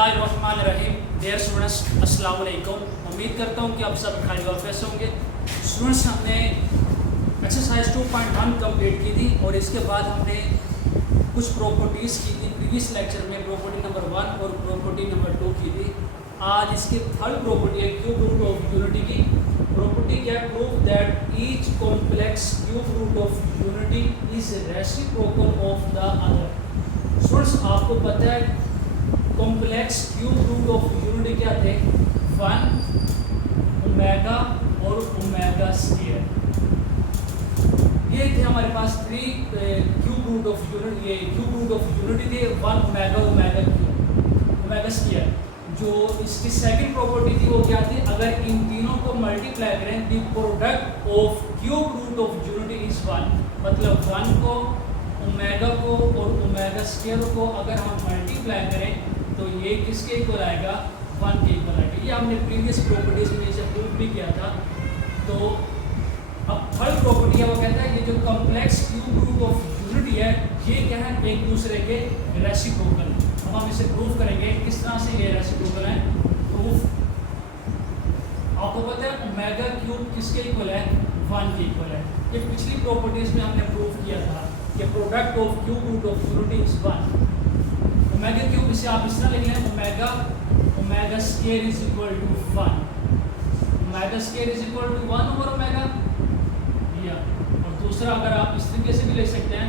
बिस्मिल्लाहिर्रहमानिर्रहीम। Dear students, अस्सलाम वालेकुम। उम्मीद करता हूँ कि आप सब खैर वाफियत होंगे। स्टूडेंट्स, हमने एक्सरसाइज 2.1 कंप्लीट की थी और इसके बाद हमने कुछ प्रॉपर्टीज़ की थी। प्रीवियस लेक्चर में प्रॉपर्टी नंबर 1 और प्रॉपर्टी नंबर 2 की थी। आज इसकी थर्ड प्रॉपर्टी है क्यूब रूट ऑफ यूनिटी की। प्रॉपर्टी क्या है? Prove that each complex cube root of unity is reciprocal of the other. Students, आपको पता है complex cube root of unity क्या थे? 1 ओमेगा और ओमेगा स्क्वायर। ये थे हमारे पास 3 क्यूब रूट ऑफ यूनिटी। ये क्यूब रूट ऑफ यूनिटी थे 1 omega omega cube omega square. जो इसकी सेकंड प्रॉपर्टी थी वो क्या थी? अगर इन तीनों को मल्टीप्लाई करें the product of cube root of unity is 1। मतलब 1 को, ओमेगा को और ओमेगा स्क्वायर को अगर हम मल्टीप्लाई करें तो ये किसके इक्वल आएगा? 1 के इक्वल आएगा। ये हमने प्रीवियस प्रॉपर्टीज में इसे प्रूव भी किया था। तो अब थर्ड प्रॉपर्टी है, वो कहता है ये जो complex cube root of unity है ये क्या है? एक दूसरे के रेसिप्रोकल। अब हम इसे प्रूव करेंगे किस तरह से ये रेसिप्रोकल है। प्रूफ आपको पता है ओमेगा क्यूब किसके इक्वल है? 1 के इक्वल है। ये पिछली प्रॉपर्टीज में हमने प्रूव किया था कि product of cube root of unity is 1। Omega cube इसे आप इस तरह लिख लें, omega square is equal to 1। Omega square is equal to 1 over omega. और दूसरा अगर आप इस तरीके से भी ले सकते हैं,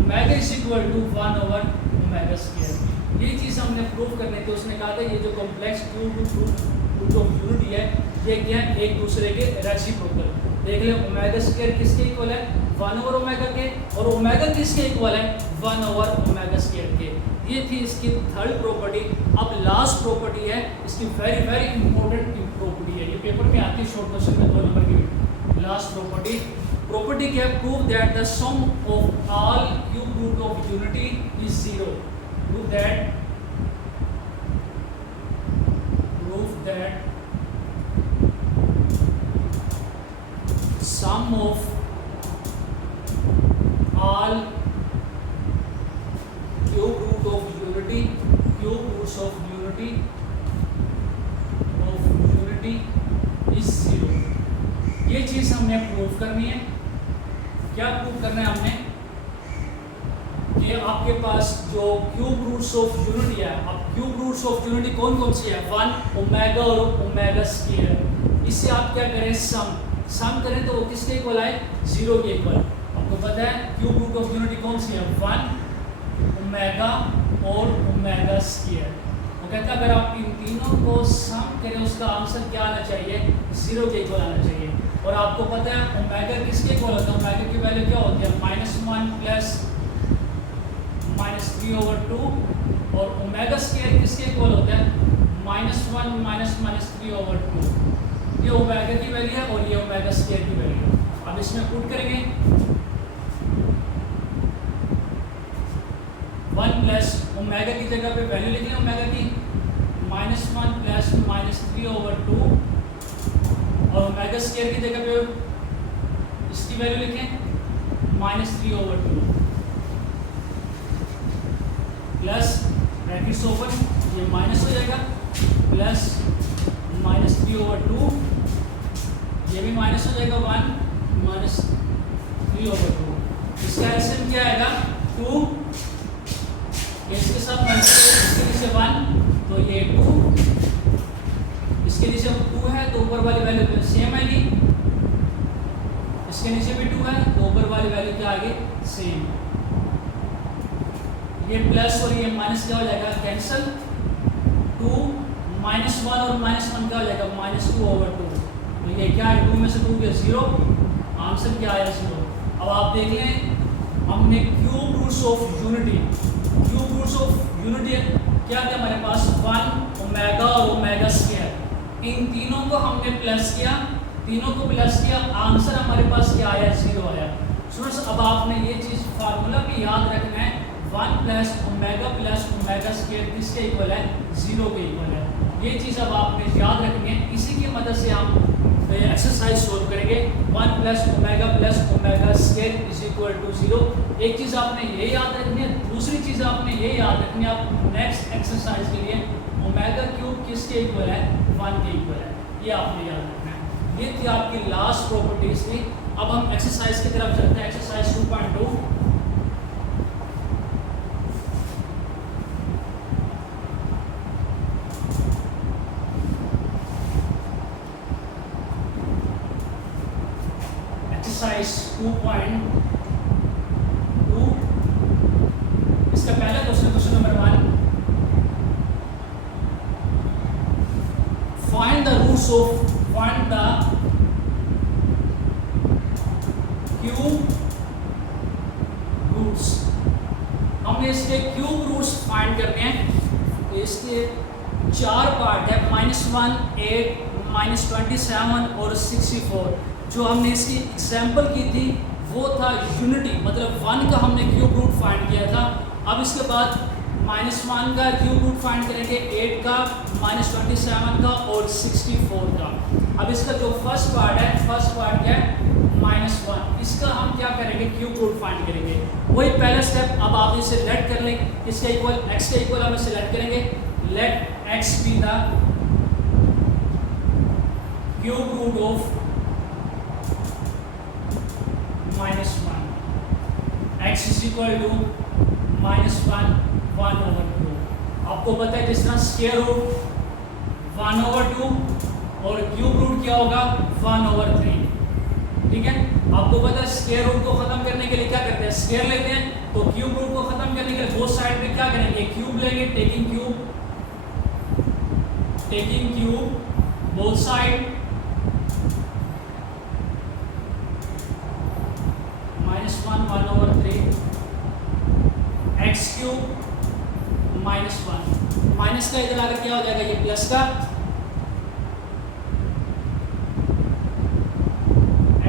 omega is equal to 1 over omega square. ये चीज़ हमने प्रूव करनी थी। उसने कहा था ये जो complex cube root of unity है ये क्या है? एक दूसरे के रेसिप्रोकल। देख लें ओमेगा स्क्वायर किसके इक्वल है? 1 ओवर ओमेगा के। और ओमेगा किसके इक्वल है? 1 ओवर ओमेगा स्क्वायर के। ये थी इसकी थर्ड प्रॉपर्टी। अब लास्ट प्रॉपर्टी है इसकी, वेरी वेरी इंपॉर्टेंट प्रॉपर्टी है। ये पेपर में आती है शॉर्ट क्वेश्चन में 2 नंबर की। लास्ट प्रॉपर्टी क्या है? Prove that the sum of all cube root of unity is 0। Prove that sum of all cube root of unity cube roots of unity is 0। ये चीज हमने प्रूव करनी है। क्या प्रूव करना है हमने? कि आपके पास जो क्यूब रूट्स ऑफ यूनिटी है, अब क्यूब रूट्स ऑफ यूनिटी कौन कौन सी है? 1 ओमेगा और ओमेगा स्क्वायर। इससे आप क्या करें? सम करें तो वो किसके इक्वल आए? 0 के इक्वल। आपको पता है क्यूब रूट ऑफ यूनिटी कौन सी है? 1 ओमेगा और ओमेगा स्क्वायर। वो कहता है अगर आप इन तीनों को सम करें उसका आंसर क्या आना चाहिए? 0 के इक्वल आना चाहिए। और आपको पता है ओमेगा किसके इक्वल होता है? ओमेगा की वैल्यू क्या होती है? -1 प्लस -3/2। और ओमेगा स्क्वायर किसके इक्वल होता है? -1 माइनस 3/2। ये ओमेगा की वैल्यू है और ये ओमेगा स्क्वायर की वैल्यू है। अब इसमें पुट करेंगे 1 प्लस ओमेगा की जगह पे वैल्यू लिख लें ओमेगा की -1 प्लस -3/2। और ओमेगा स्क्वायर की जगह पे इसकी वैल्यू लिखें -3/2 प्लस ब्रैकेट्स ओपन, ये माइनस हो जाएगा, प्लस -3/2, ये भी माइनस हो जाएगा 1 -3/2। इसका एलसीएम क्या आएगा? 2। इसके साथ मल्टीप्लाई, इसके नीचे 1 तो ये 2, इसके नीचे 2 है तो ऊपर वाली वैल्यू सेम आएगी। इसके नीचे भी 2 है तो ऊपर वाली वैल्यू क्या आएगी? सेम। ये प्लस और ये माइनस क्या हो जाएगा? कैंसल। 2 -1 और -1 क्या हो जाएगा? -2/2। तो ये क्या है? 2 में से 2 गया 0। आंसर क्या आया? 0। अब आप देख लें हमने क्यूब रूट्स ऑफ यूनिटी क्या थे हमारे पास? 1 ओमेगा और ओमेगा स्क्वायर। इन तीनों को हमने प्लस किया, आंसर हमारे पास क्या आया? 0 आया। स्टूडेंट्स, अब आपने ये चीज़ फार्मूला भी याद रखना है। 1 प्लस ओमेगा स्क्वायर किसके इक्वल है? 0 के इक्वल है। ये चीज़ अब आपने याद रखनी है। इसी की मदद से हम एक्सरसाइज सोल्व करेंगे। 1 plus omega square is equal to 0। एक चीज़ आपने ये याद रखनी है, दूसरी चीज़ आपने ये याद रखनी है, आप नेक्स्ट एक्सरसाइज के लिए ओमेगा क्यूब किसके इक्वल है, 1 के इक्वल है, ये आपने याद रखना है। ये थी आपकी लास्ट प्रॉपर्टीज थी। अब हम एक्सरसाइज की तरफ चलते हैं, एक्सरसाइज 2.2। एक्सरसाइज 2.2, इसका पहला question number 1, find the roots cube roots. हमने इसके क्यूब रूट्स फाइंड करने हैं। तो इसके 4 पार्ट है, -1, 8, -27 और 64। जो हमने इसकी एग्जाम्पल की थी वो था यूनिटी, मतलब 1 का हमने क्यूब रूट फाइंड किया था। अब इसके बाद -1 का क्यूब रूट फाइंड करेंगे, 8 का, -27 का और 64 का। अब इसका जो फर्स्ट पार्ट क्या है, -1, इसका हम क्या करेंगे, क्यूब रूट फाइंड करेंगे। वही पहला स्टेप। अब आप इसे लेट कर लें, इसके इक्वल, x के इक्वल हम इसे लेट करेंगे। Let x be the cube root of -1, x is equal to -1 1/2। आपको पता है जिस तरह स्क्वायर रूट 1/2 और क्यूब रूट क्या होगा, 1/3। ठीक है, आपको पता है स्क्वायर रूट को खत्म करने के लिए क्या करते हैं, स्क्वायर लेते हैं। तो क्यूब रूट को खत्म करने के लिए बोथ साइड पे क्या करेंगे, क्यूब लेंगे, taking cube both side, -1 1/3 x cube -1, minus का इधर आकर क्या हो जाएगा, ये प्लस का,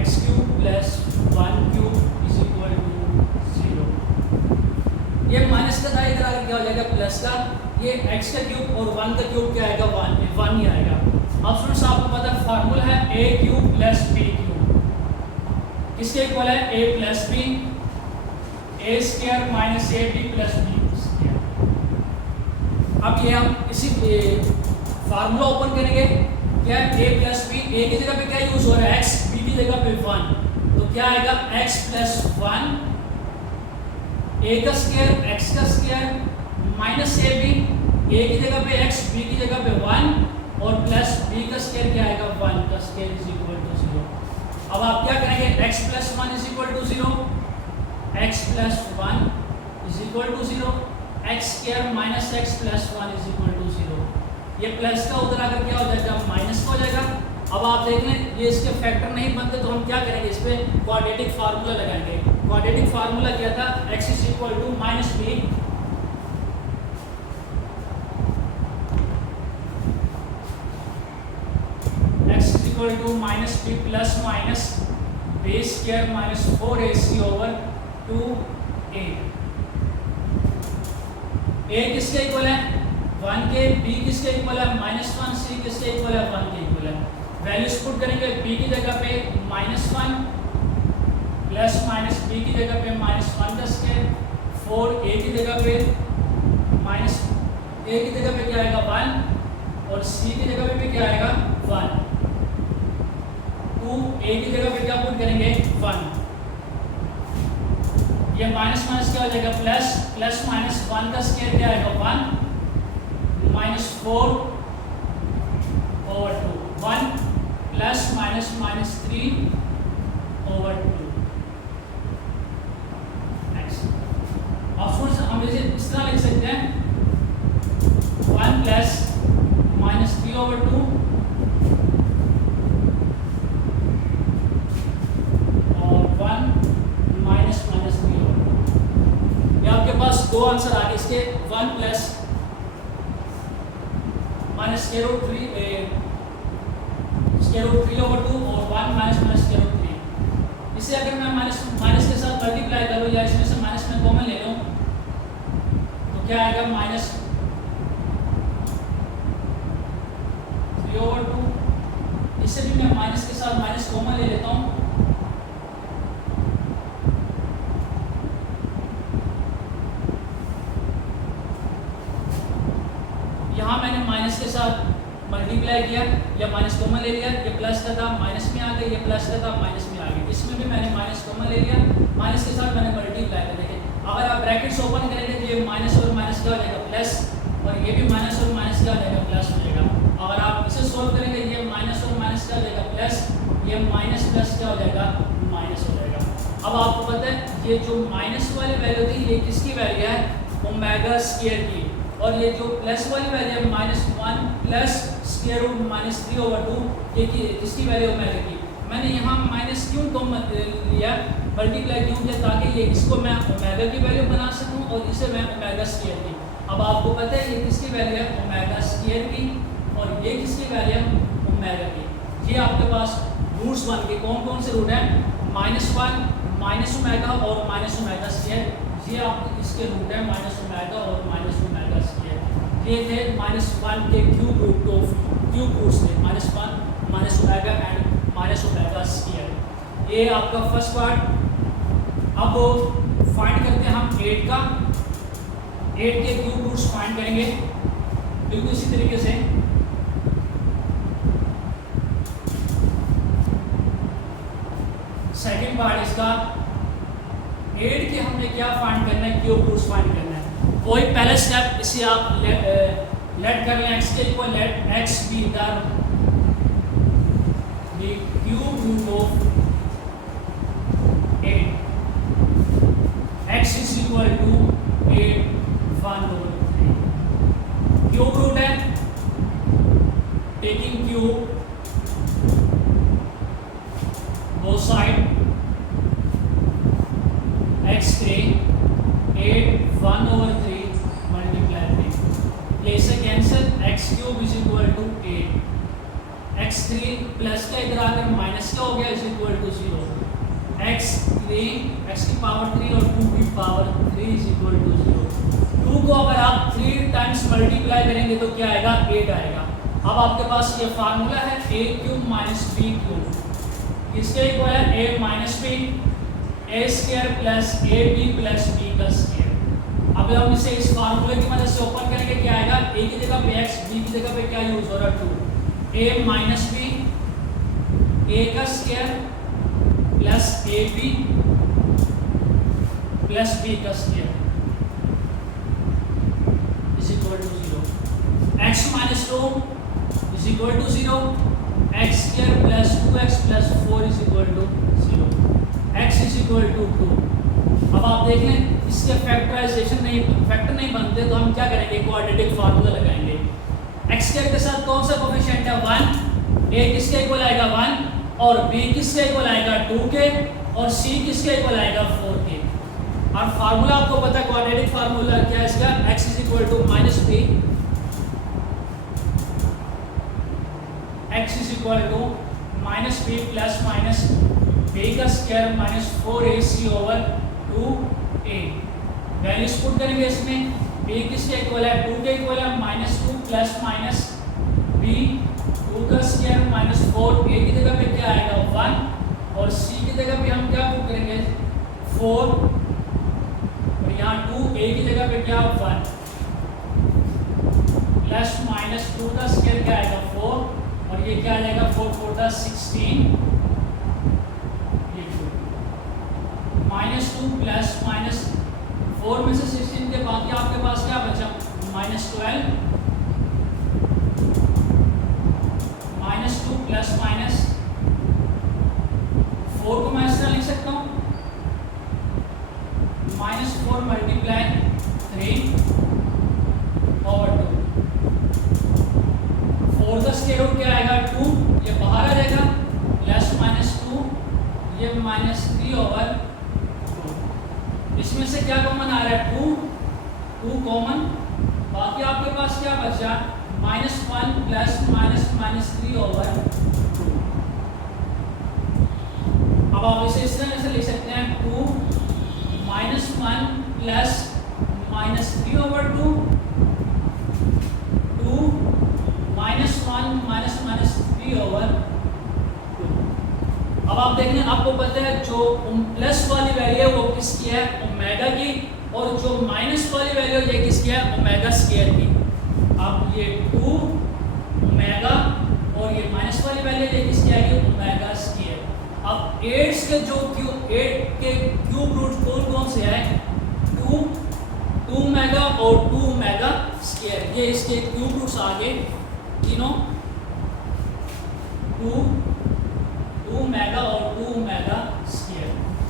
x cube plus 1 cube is equal to 0। ये माइनस का था, इधर आकर क्या हो जाएगा, प्लस का, ये x का क्यूब और 1 का क्यूब क्या आएगा, 1 ही आएगा। अब स्टूडेंट्स आपको पता है फार्मूला है a cube plus b cube, किसके इक्वल है, a plus b, a square minus ab plus b। अब ये हम इसी फार्मूला ओपन करेंगे, क्या है, a प्लस बी, a की जगह पे क्या यूज हो रहा है, x, b की जगह पे 1, तो क्या आएगा, x प्लस 1, a का स्क्वायर, x का स्क्वायर माइनस ab, a की जगह पे x, b की जगह पे 1 और प्लस b का स्क्वायर क्या आएगा, 1 का स्क्वायर इज इक्वल टू 0। अब आप क्या करेंगे, x plus 1 is equal to 0, x plus 1 is equal to 0, x square minus x plus 1 is equal to 0। ये प्लस का उधर आकर क्या हो जाएगा, माइनस का हो जाएगा। अब आप देख लें ये इसके फैक्टर नहीं बनते, तो हम क्या करेंगे, इस पे क्वाड्रेटिक फार्मूला लगाएंगे। क्वाड्रेटिक फार्मूला क्या था, x is equal to minus b, x is equal to minus b plus minus b square minus 4ac over 2a। a किसके इक्वल है, 1 के, b किसके इक्वल है, -1, c किसके इक्वल है, 1 के इक्वल है। वैल्यूज पुट करेंगे, b की जगह पे -1 प्लस माइनस b की जगह पे -1 का स्क्वायर, 4a की जगह पे माइनस a की जगह पे क्या आएगा, 1 और c की जगह पे भी क्या आएगा, 1, 2a की जगह पे क्या पुट करेंगे, 1, ये माइनस माइनस क्या हो जाएगा, प्लस, प्लस माइनस 1 का स्क्वायर क्या आएगा, 1 -4 over 2, 1 plus minus minus 3 over 2 x। अब हम इसे इस तरह लिख सकते हैं, 1 प्लस माइनस 3 ओवर 2 और 1 माइनस माइनस 3 ओवर 2। ये आपके पास दो आंसर आ गए इसके, 1 plus minus square root 3 over 2 और 1 माइनस माइनस स्क्वायर रूट 3। इसे अगर मैं माइनस माइनस के साथ मल्टीप्लाई करूँ या इसमें से माइनस में कॉमन ले लूँ तो क्या आएगा, माइनस 3 ओवर 2। इससे भी मैं माइनस के साथ माइनस कॉमन ले लेता हूँ। यहाँ मैंने माइनस के साथ मल्टीप्लाई किया या माइनस कॉमन ले लिया, ये प्लस का था माइनस में आ गया, ये प्लस का था माइनस में आ गया। इसमें भी मैंने माइनस कॉमन ले लिया, माइनस के साथ मैंने मल्टीप्लाई कर दिया। अगर आप ब्रैकेट्स ओपन करेंगे तो ये माइनस और माइनस क्या हो जाएगा प्लस, और ये भी माइनस और माइनस क्या हो जाएगा प्लस हो जाएगा। अगर आप इसे सोल्व करेंगे ये माइनस और माइनस क्या हो जाएगा प्लस, ये माइनस प्लस क्या हो जाएगा माइनस हो जाएगा। अब आपको पता है ये जो माइनस वाली वैल्यू थी ये किसकी वैल्यू है, ओमेगा स्क्वायर की, और ये जो प्लस वाली वैल्यू है -1 प्लस स्क्वायर रूट -3/2 ये किसकी वैल्यू ओमेगा की। मैंने यहाँ माइनस क्यों कम लिया, मल्टीप्लाई क्यों किया, ताकि ये इसको मैं ओमेगा की वैल्यू बना सकूँ और इसे मैं ओमेगा स्क्वायर की। अब आपको पता है ये किसकी वैल्यू है ओमेगा स्क्वायर की, और ये किसकी वैल्यू है ओमेगा की। ये आपके पास रूट्स बन के कौन कौन से रूट हैं, -1 माइनस ओमेगा और माइनस ओमेगा स्क्वायर, ये आपके इसके रूट है माइनस ओमेगा और माइनस ओमेगा स्क्वायर। ये थे -1 के क्यूब रूट्स थे, -1 minus omega and minus omega square. ये आपका फर्स्ट पार्ट। अब फाइंड करते हैं हम 8 का, 8 के क्यूब रूट्स फाइंड करेंगे बिल्कुल इसी तरीके से। सेकंड पार्ट इसका 8 के हमने क्या फाइंड करना है, क्यूब रूट्स फाइंड करना है। वही पहला स्टेप, इसे आप लेट कर लें x के equal, let x be the cube root of 8, x is equal to 8 1/3। Cube root है, taking cube both side, x3 8 1/3 multiply 3, place से cancel, x cube is equal to 8, x3 plus का इधर आकर minus का हो गया is equal to 0, x3 x की power 3 और 2 की पावर 3 इज इक्वल टू 0। 2 को अगर आप 3 टाइम्स मल्टीप्लाई करेंगे तो क्या आएगा 8 आएगा। अब आपके पास ये फार्मूला है a cube minus b cube, इसके इक्वल है a minus b a square plus ab plus b का स्क्वायर। अब हम इसे इस फार्मूले की मदद से ओपन करेंगे, क्या आएगा a की जगह पे x, b की जगह पे क्या यूज हो रहा है 2, a माइनस b a का square plus ab plus b का square is equal to 0, x minus 2 is equal to 0, x square plus 2x plus 4 is equal to 0, x is equal to 2। अब आप देख लें इसके फैक्टराइजेशन फैक्टर नहीं बनते तो हम क्या करेंगे, क्वाड्रेटिक फार्मूला लगाएंगे। x स्क्वायर के साथ कौन सा कोफिशिएंट है 1, a किसके इक्वल आएगा 1 और b किसके इक्वल आएगा 2 के और c किसके इक्वल आएगा 4 के। और फार्मूला आपको पता है क्वाड्रेटिक फार्मूला क्या है इसका, x is equal to -b, x is equal to -b plus minus b का square minus 4ac over 2a। Values put करेंगे इसमें, b किसके इक्वल है 2 के इक्वल है -2 प्लस माइनस b 2 का स्क्वायर माइनस 4, a की जगह पे क्या आएगा 1 और c की जगह पे हम क्या पुट करेंगे 4 और यहाँ 2, a की जगह पे क्या 1 प्लस माइनस 2 का स्क्वायर क्या आएगा 4 और ये क्या आ जाएगा 4 4 का 16, ये 2 -2 प्लस माइनस 4 में से 16 के बाकी आपके पास क्या बचा -12, -2 प्लस माइनस 4 को मैं इस तरह लिख सकता हूँ -4 मल्टीप्लाई 3 और 2, 4 का स्क्वायर रूट क्या आएगा 2, ये बाहर आ जाएगा प्लस -2 ये -3 ओवर 2। इसमें से क्या कॉमन आ रहा है 2 कॉमन, बाकी आपके पास क्या बचा -1 प्लस -3 ओवर 2। अब आप इसे इस तरह से लिख सकते हैं 2 -1 प्लस -3 ओवर 2, 2 -1 -3 ओवर 2। देख लें, आपको पता है जो प्लस वाली वैल्यू है वो किसकी है, ओमेगा की, और जो माइनस वाली वैल्यू है ये किसकी है, ओमेगा स्क्वायर की। अब ये 2 ओमेगा और ये माइनस वाली वैल्यू ये किसकी आएगी, ओमेगा स्क्वायर। अब 8 के जो क्यूब रूट कौन कौन से आए, 2 ओमेगा और 2 ओमेगा स्क्वायर, ये इसके क्यूब रूट्स आ गए तीनों, 2 ओमेगा और 2 ओमेगा स्क्वायर।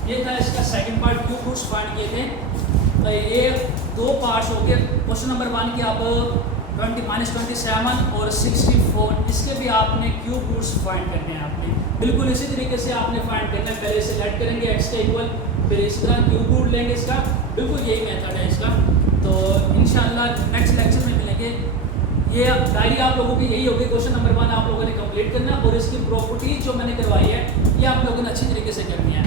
ये था इसका second part, cube roots find किए थे। तो ये 2 पार्ट्स हो गए। क्वेश्चन नंबर 1 के आप 20-27 और 64, इसके भी आपने क्यूब रूट्स फाइंड करने हैं। आपने बिल्कुल इसी तरीके से आपने फाइंड करना है। पहले सेलेक्ट करेंगे एक्स के इक्वल, फिर इस तरह क्यूब रूट लेंगे इसका, बिल्कुल यही मेथड है इसका। तो इंशाल्लाह नेक्स्ट लेक्चर में मिलेंगे। ये डायरी आप लोगों की यही होगी, क्वेश्चन नंबर 1 आप लोगों ने कंप्लीट करना और इसकी प्रॉपर्टीज जो मैंने करवाई है ये आप लोगों ने अच्छी तरीके से करनी है।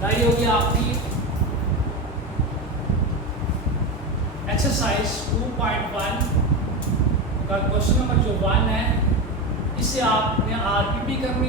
डायरी होगी आपकी एक्सरसाइज 2.1 का क्वेश्चन नंबर जो 1 है, इससे आपने आरपीपी करनी